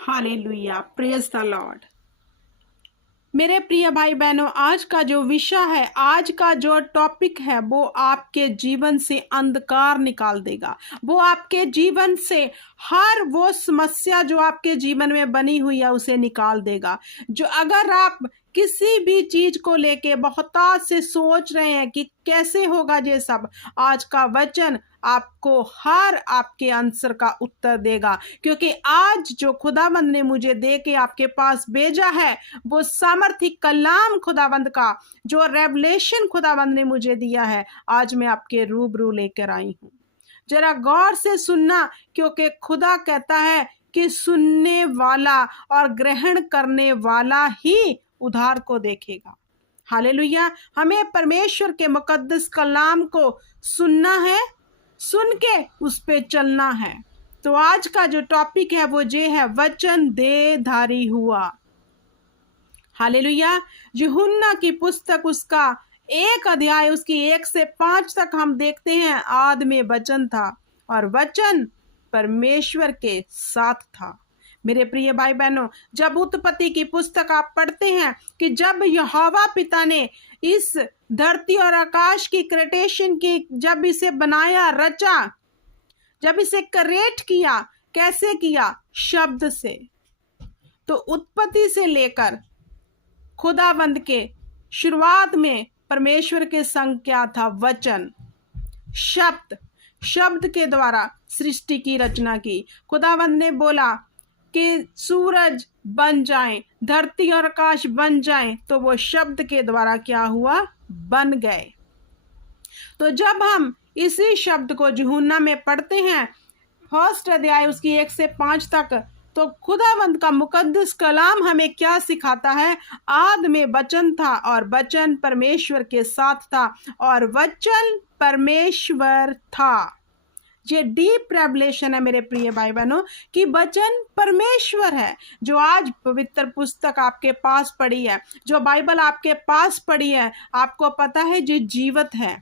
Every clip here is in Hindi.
Hallelujah, praise the Lord. मेरे प्रिय भाई बहनों, आज का जो विषय है, आज का जो टॉपिक है, वो आपके जीवन से अंधकार निकाल देगा। वो आपके जीवन से हर वो समस्या जो आपके जीवन में बनी हुई है उसे निकाल देगा। जो अगर आप किसी भी चीज को लेके बहुत से सोच रहे हैं कि कैसे होगा ये सब, आज का वचन आपको हर आपके आंसर का उत्तर देगा। क्योंकि आज जो खुदावंद ने मुझे दे के आपके पास भेजा है, वो सामर्थी कलाम खुदावंद का, जो रेवलेशन खुदावंद ने मुझे दिया है, आज मैं आपके रूबरू लेकर आई हूँ। जरा गौर से सुनना, क्योंकि खुदा कहता है कि सुनने वाला और ग्रहण करने वाला ही उद्धार को देखेगा। हालेलुया। हमें परमेश्वर के मुकद्दस कलाम को सुनना है, सुन के उस पे चलना है। तो आज का जो टॉपिक है वो ये है, वचन देहधारी हुआ। हालेलुया। यूहन्ना की पुस्तक, उसका 1 अध्याय, उसकी 1 से 5 तक हम देखते हैं, आदि में वचन था और वचन परमेश्वर के साथ था। मेरे प्रिय भाई बहनों, जब उत्पत्ति की पुस्तक आप पढ़ते हैं कि जब यहोवा पिता ने इस धरती और आकाश की क्रिएशन की, जब इसे बनाया, रचा, जब इसे क्रिएट किया, कैसे किया? शब्द से। तो उत्पत्ति से लेकर खुदावंद के शुरुआत में परमेश्वर के संग क्या था? वचन, शब्द। शब्द के द्वारा सृष्टि की रचना की। खुदावंद ने बोला कि सूरज बन जाए, धरती और आकाश बन जाए, तो वो शब्द के द्वारा क्या हुआ? बन गए। तो जब हम इसी शब्द को यूहन्ना में पढ़ते हैं, 1 अध्याय, उसकी 1 से 5 तक, तो खुदावंद का मुकद्दस कलाम हमें क्या सिखाता है? आदि में वचन था और वचन परमेश्वर के साथ था और वचन परमेश्वर था। ये डीप रेवलेशन है मेरे प्रिय भाई बहनों, कि वचन परमेश्वर है। जो आज पवित्र पुस्तक आपके पास पड़ी है, जो बाइबल आपके पास पड़ी है, आपको पता है ये जीवित है।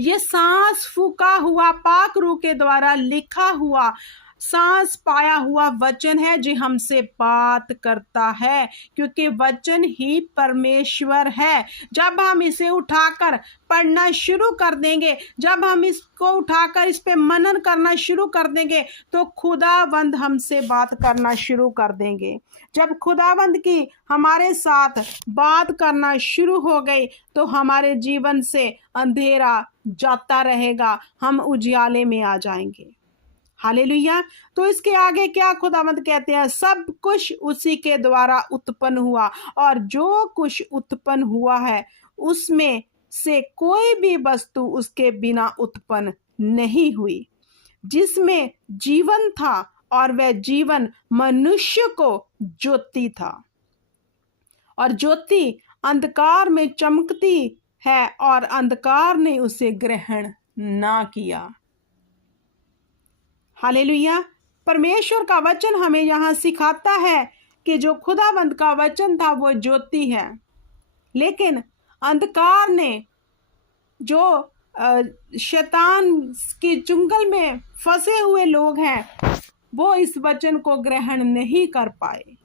ये सांस फूका हुआ, पाक रूह के द्वारा लिखा हुआ, सांस पाया हुआ वचन है जो हमसे बात करता है, क्योंकि वचन ही परमेश्वर है। जब हम इसे उठाकर पढ़ना शुरू कर देंगे, जब हम इसको उठाकर इस पे मनन करना शुरू कर देंगे, तो खुदावंद हमसे बात करना शुरू कर देंगे। जब खुदावंद की हमारे साथ बात करना शुरू हो गई, तो हमारे जीवन से अंधेरा जाता रहेगा, हम उजियाले में आ जाएंगे। हालेलुया। तो इसके आगे क्या खुदावंद कहते हैं? सब कुछ उसी के द्वारा उत्पन्न हुआ और जो कुछ उत्पन्न हुआ है उसमें से कोई भी वस्तु उसके बिना उत्पन्न नहीं हुई। जिसमें जीवन था और वह जीवन मनुष्य को ज्योति था, और ज्योति अंधकार में चमकती है और अंधकार ने उसे ग्रहण ना किया। हालेलुया। परमेश्वर का वचन हमें यहाँ सिखाता है कि जो खुदावंद का वचन था वो ज्योति है, लेकिन अंधकार ने, जो शैतान की चुंगल में फंसे हुए लोग हैं, वो इस वचन को ग्रहण नहीं कर पाए,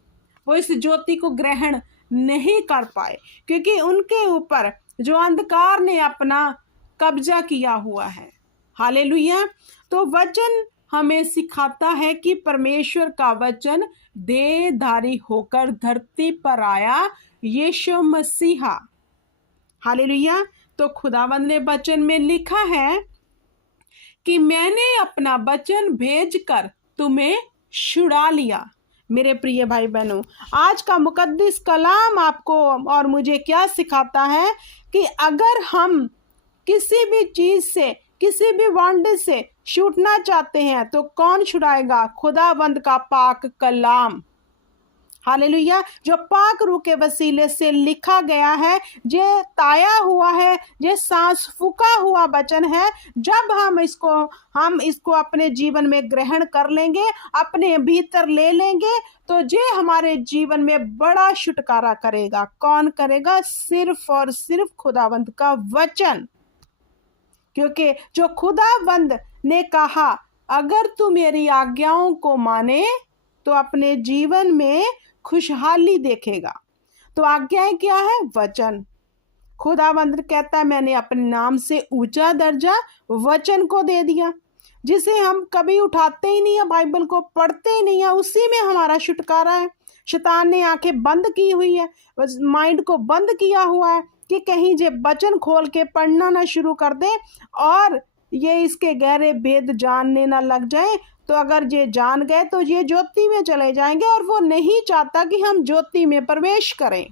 वो इस ज्योति को ग्रहण नहीं कर पाए, क्योंकि उनके ऊपर जो अंधकार ने अपना कब्जा किया हुआ है। हालेलुया। तो वचन हमें सिखाता है कि परमेश्वर का वचन देहधारी होकर धरती पर आया, यीशु मसीहा। हालेलुया। तो खुदावंद ने वचन में लिखा है कि मैंने अपना वचन भेजकर तुम्हें छुड़ा लिया। मेरे प्रिय भाई बहनों, आज का मुकद्दस कलाम आपको और मुझे क्या सिखाता है कि अगर हम किसी भी चीज से, किसी भी बॉन्डेज से छूटना चाहते हैं, तो कौन छुड़ाएगा? खुदावंद का पाक कलाम। हालेलुया। जो पाक रूह के वसीले से लिखा गया है, ये ताया हुआ है, ये सांस फूका हुआ वचन है। जब हम इसको अपने जीवन में ग्रहण कर लेंगे, अपने भीतर ले लेंगे, तो ये हमारे जीवन में बड़ा छुटकारा करेगा। कौन करेगा? सिर्फ और सिर्फ खुदावंद का वचन। क्योंकि जो खुदावंद ने कहा, अगर तू मेरी आज्ञाओं को माने तो अपने जीवन में खुशहाली देखेगा। तो आज्ञाएं क्या है? वचन। खुदावंद कहता है मैंने अपने नाम से ऊंचा दर्जा वचन को दे दिया, जिसे हम कभी उठाते ही नहीं है, बाइबल को पढ़ते ही नहीं है, उसी में हमारा छुटकारा है। शैतान ने आंखें बंद की हुई है, माइंड को बंद किया हुआ है कि कहीं जे वचन खोल के पढ़ना ना शुरू कर दे और ये इसके गहरे भेद जानने ना लग जाए। तो अगर ये जान गए तो ये ज्योति में चले जाएंगे, और वो नहीं चाहता कि हम ज्योति में प्रवेश करें।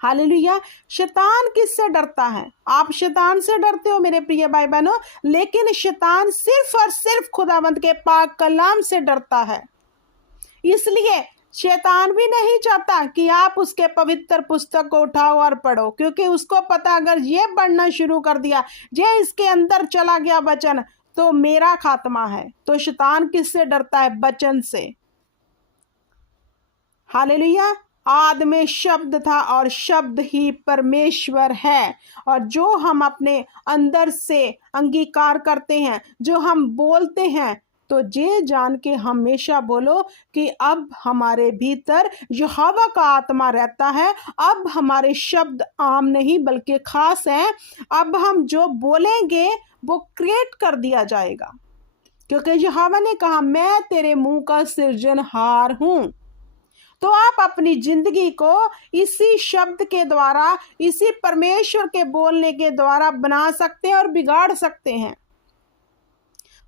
हालेलुया। शैतान किससे डरता है? आप शैतान से डरते हो मेरे प्रिय भाई बहनों, लेकिन शैतान सिर्फ और सिर्फ खुदावंद के पाक कलाम से डरता है। इसलिए शैतान भी नहीं चाहता कि आप उसके पवित्र पुस्तक को उठाओ और पढ़ो, क्योंकि उसको पता अगर ये पढ़ना शुरू कर दिया, ये इसके अंदर चला गया वचन, तो मेरा खात्मा है। तो शैतान किससे डरता है? वचन से। हालेलुया। आदि में शब्द था और शब्द ही परमेश्वर है। और जो हम अपने अंदर से अंगीकार करते हैं, जो हम बोलते हैं, तो ये जान के हमेशा बोलो कि अब हमारे भीतर यहोवा का आत्मा रहता है। अब हमारे शब्द आम नहीं बल्कि खास हैं। अब हम जो बोलेंगे वो क्रिएट कर दिया जाएगा, क्योंकि यहोवा ने कहा मैं तेरे मुंह का सृजनहार हूं। तो आप अपनी जिंदगी को इसी शब्द के द्वारा, इसी परमेश्वर के बोलने के द्वारा बना सकते हैं और बिगाड़ सकते हैं।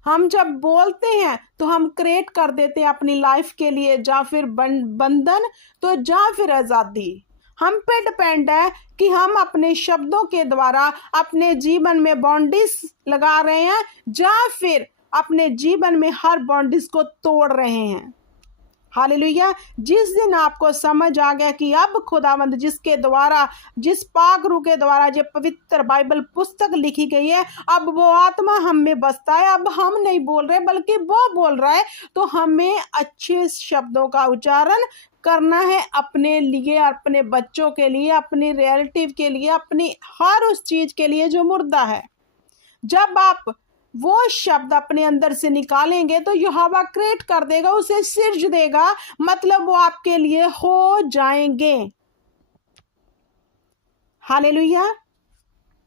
हम जब बोलते हैं तो हम क्रिएट कर देते हैं अपनी लाइफ के लिए जा फिर बंधन, तो जा फिर आज़ादी। हम पे डिपेंड है कि हम अपने शब्दों के द्वारा अपने जीवन में बॉन्डिस लगा रहे हैं, या फिर अपने जीवन में हर बॉन्डिस को तोड़ रहे हैं। हालेलुया। जिस दिन आपको समझ आ गया कि अब खुदावंद जिसके द्वारा, जिस पाक रूह के द्वारा जो पवित्र बाइबल पुस्तक लिखी गई है, अब वो आत्मा हम में बसता है। अब हम नहीं बोल रहे बल्कि वो बोल रहा है। तो हमें अच्छे शब्दों का उच्चारण करना है अपने लिए, अपने बच्चों के लिए, अपनी रिलेटिव के लिए, अपनी हर उस चीज के लिए जो मुर्दा है। जब आप वो शब्द अपने अंदर से निकालेंगे तो यहोवा क्रिएट कर देगा, उसे सिर्ज देगा, मतलब वो आपके लिए हो जाएंगे। हालेलुया।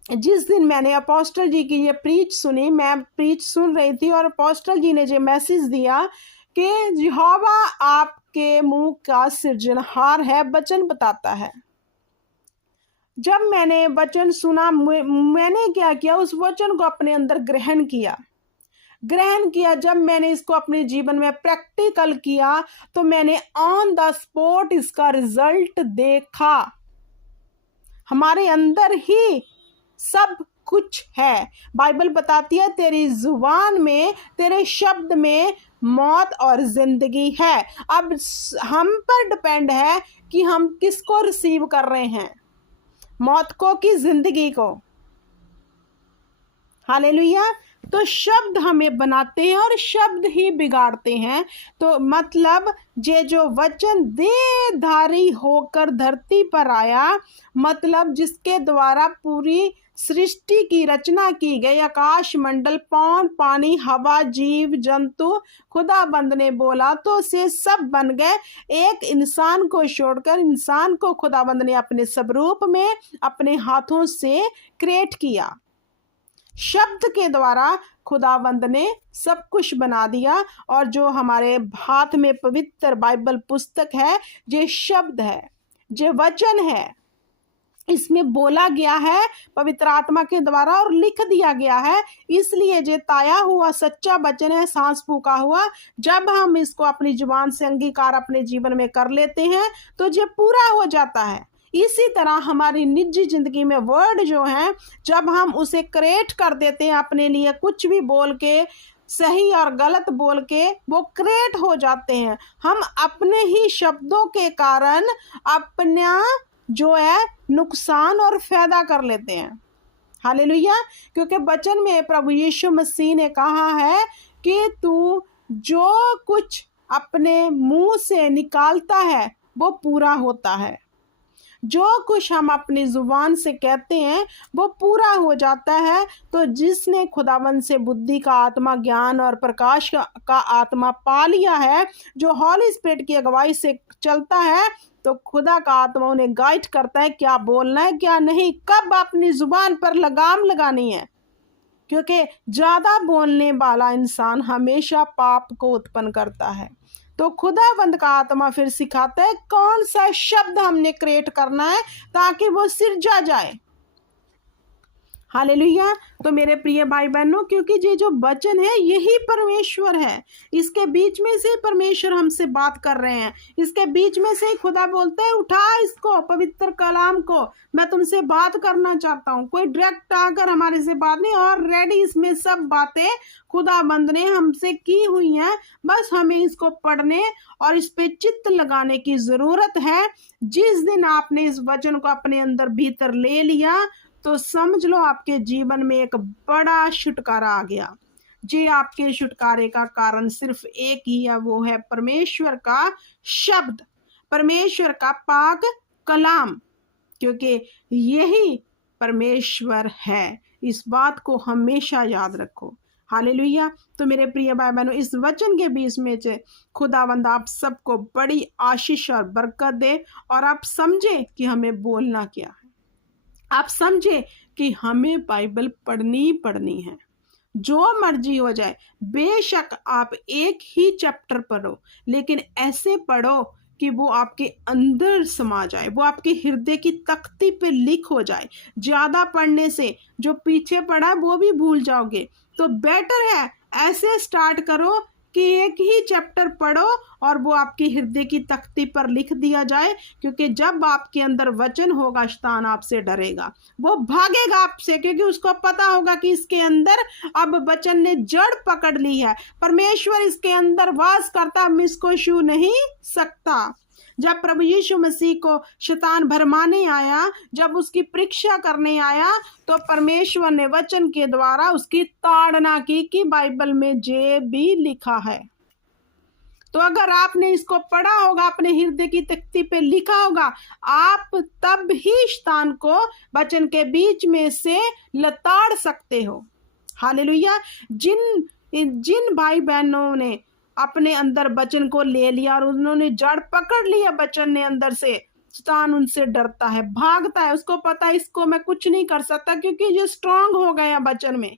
जिस दिन मैंने अपोस्टल जी की ये प्रीच सुनी, मैं प्रीच सुन रही थी और अपोस्टल जी ने जो मैसेज दिया कि यहोवा आपके मुंह का सृजनहार है, वचन बताता है। जब मैंने वचन सुना, मैंने क्या किया, उस वचन को अपने अंदर ग्रहण किया। जब मैंने इसको अपने जीवन में प्रैक्टिकल किया तो मैंने ऑन द स्पॉट इसका रिजल्ट देखा। हमारे अंदर ही सब कुछ है। बाइबल बताती है तेरी जुबान में, तेरे शब्द में मौत और जिंदगी है। अब हम पर डिपेंड है कि हम किसको रिसीव कर रहे हैं, मौत को कि जिंदगी को। हालेलुया। तो शब्द हमें बनाते हैं और शब्द ही बिगाड़ते हैं। तो मतलब ये जो वचन देहधारी होकर धरती पर आया, मतलब जिसके द्वारा पूरी सृष्टि की रचना की गई, आकाश मंडल, पौन, पानी, हवा, जीव जंतु, खुदाबंद ने बोला तो से सब बन गए। एक इंसान को छोड़कर, इंसान को खुदाबंद ने अपने स्वरूप में अपने हाथों से क्रिएट किया। शब्द के द्वारा खुदाबंद ने सब कुछ बना दिया। और जो हमारे हाथ में पवित्र बाइबल पुस्तक है, ये शब्द है, ये वचन है, इसमें बोला गया है पवित्र आत्मा के द्वारा और लिख दिया गया है। इसलिए ये ताया हुआ सच्चा वचन है, सांस फूका हुआ। जब हम इसको अपनी जुबान से अंगीकार अपने जीवन में कर लेते हैं तो ये पूरा हो जाता है। इसी तरह हमारी निजी जिंदगी में वर्ड जो है, जब हम उसे क्रिएट कर देते हैं अपने लिए, कुछ भी बोल के, सही और गलत बोल के, वो क्रिएट हो जाते हैं। हम अपने ही शब्दों के कारण अपना जो है नुकसान और फायदा कर लेते हैं। हालेलुया। क्योंकि वचन में प्रभु यीशु मसीह ने कहा है कि तू जो कुछ अपने मुंह से निकालता है वो पूरा होता है। जो कुछ हम अपनी जुबान से कहते हैं वो पूरा हो जाता है। तो जिसने खुदावंद से बुद्धि का आत्मा, ज्ञान और प्रकाश का आत्मा पा लिया है, जो हॉली स्पिरिट की अगुवाई से चलता है, तो खुदा का आत्मा उन्हें गाइड करता है क्या बोलना है क्या नहीं, कब अपनी जुबान पर लगाम लगानी है। क्योंकि ज्यादा बोलने वाला इंसान हमेशा पाप को उत्पन्न करता है। तो खुदावंद का आत्मा फिर सिखाता है कौन सा शब्द हमने क्रिएट करना है ताकि वो सिरजा जाए। हालेलुया। तो मेरे प्रिय भाई बहनों, क्योंकि ये जो वचन है यही परमेश्वर है, इसके बीच में से परमेश्वर हमसे बात कर रहे हैं, इसके बीच में से खुदा बोलते हैं उठा इसको, पवित्र कलाम को, मैं तुमसे बात करना चाहता हूँ। कोई डायरेक्ट आकर हमारे से बात नहीं, ऑलरेडी इसमें सब बातें खुदाबंद ने हमसे की हुई हैं, बस हमें इसको पढ़ने और इस पे चित्त लगाने की जरूरत है। जिस दिन आपने इस वचन को अपने अंदर भीतर ले लिया तो समझ लो आपके जीवन में एक बड़ा छुटकारा आ गया। जी, आपके छुटकारे का कारण सिर्फ एक ही है, वो है परमेश्वर का शब्द, परमेश्वर का पाक कलाम, क्योंकि यही परमेश्वर है। इस बात को हमेशा याद रखो। हालेलुया। तो मेरे प्रिय भाई बहनों, इस वचन के बीच में से खुदावंद आप सबको बड़ी आशीष और बरकत दे, और आप समझे कि हमें बोलना क्या है, आप समझे कि हमें बाइबल पढ़नी है, जो मर्जी हो जाए। बेशक आप एक ही चैप्टर पढ़ो, लेकिन ऐसे पढ़ो कि वो आपके अंदर समा जाए, वो आपके हृदय की तख्ती पे लिख हो जाए। ज्यादा पढ़ने से जो पीछे पढ़ा वो भी भूल जाओगे। तो बेटर है ऐसे स्टार्ट करो कि एक ही चैप्टर पढ़ो और वो आपके हृदय की तख्ती पर लिख दिया जाए, क्योंकि जब आपके अंदर वचन होगा शैतान आपसे डरेगा, वो भागेगा आपसे, क्योंकि उसको पता होगा कि इसके अंदर अब वचन ने जड़ पकड़ ली है, परमेश्वर इसके अंदर वास करता, हम इसको छू नहीं सकता। जब प्रभु यीशु मसीह को शैतान भरमाने आया, जब उसकी परीक्षा करने आया, तो परमेश्वर ने वचन के द्वारा उसकी ताड़ना की कि बाइबल में ये भी लिखा है। तो अगर आपने इसको पढ़ा होगा, अपने हृदय की तख्ती पे लिखा होगा, आप तब ही शैतान को वचन के बीच में से लताड़ सकते हो। हालेलुया। जिन भाई बहनों ने अपने अंदर वचन को ले लिया और उन्होंने जड़ पकड़ लिया वचन ने अंदर से, शैतान उनसे डरता है, भागता है। उसको पता है इसको मैं कुछ नहीं कर सकता, क्योंकि ये स्ट्रांग हो गया वचन में,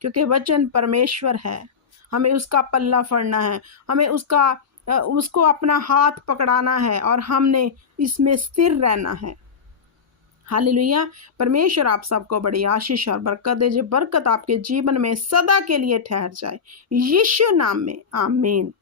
क्योंकि वचन परमेश्वर है। हमें उसका पल्ला फड़ना है, हमें उसको अपना हाथ पकड़ाना है, और हमने इसमें स्थिर रहना है। हालेलुया। परमेश्वर आप सबको बड़ी आशीष और बरकत दे, जो बरकत आपके जीवन में सदा के लिए ठहर जाए, यीशु नाम में, आमीन।